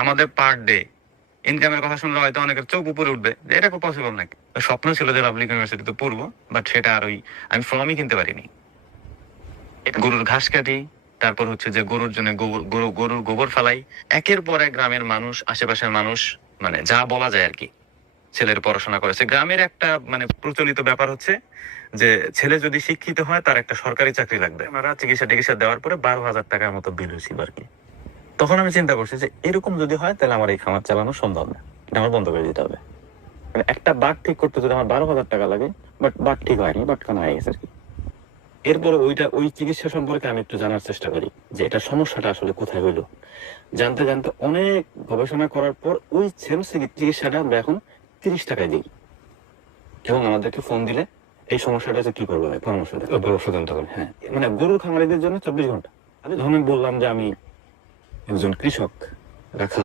আমাদের per day ইনকামের কথা শুনলে হয়তো অনেকের চোখ উপরে উঠবে যে এটা খুব পসিবল নাকি। স্বপ্ন ছিল যে পাবলিক ইউনিভার্সিটিতে পড়বো, বাট সেটা আর আমি ফর্মই কিনতে পারিনি। গরুর ঘাস কাটি, তারপর হচ্ছে যে গরুর জন্য গরুর গোবর ফেলাই। একের পর এক গ্রামের মানুষ, আশেপাশের মানুষ, মানে যা বলা যায় আর কি, ছেলের পড়াশোনা করেছে। গ্রামের একটা মানে প্রচলিত ব্যাপার হচ্ছে যে ছেলে যদি শিক্ষিত হয় তার একটা সরকারি চাকরি লাগবে। আমরা চিকিৎসা দেওয়ার পরে 12,000 টাকার মতো বিল হয়েছিল আর কি। তখন আমি চিন্তা করছি যে এরকম যদি হয় তাহলে আমার এই খামার চালানো সম্ভব না, এটা আমার বন্ধ করে দিতে হবে। মানে একটা বাঘ ঠিক করতে যদি আমার 12,000 টাকা লাগে, বাট বাঘ ঠিক হয়নি, বাট কানা হয়ে গেছে আর কি। এরপরে ওই চিকিৎসা সম্পর্কে আমি একটু জানার চেষ্টা করি যে এটা সমস্যাটা আসলে কোথায় হইলো। জানতে জানতে অনেক গবেষণা করার পর ওই সেম চিকিৎসাটা আমরা এখন 30 টাকায় দিই, এবং আমাদেরকে ফোন দিলে এই সমস্যাটা যে কি করবো পরামর্শ দেয়, হ্যাঁ, মানে গরুর খামারিদের জন্য 24 ঘন্টা। আমি ধরুন বললাম যে আমি একজন কৃষক, রাখা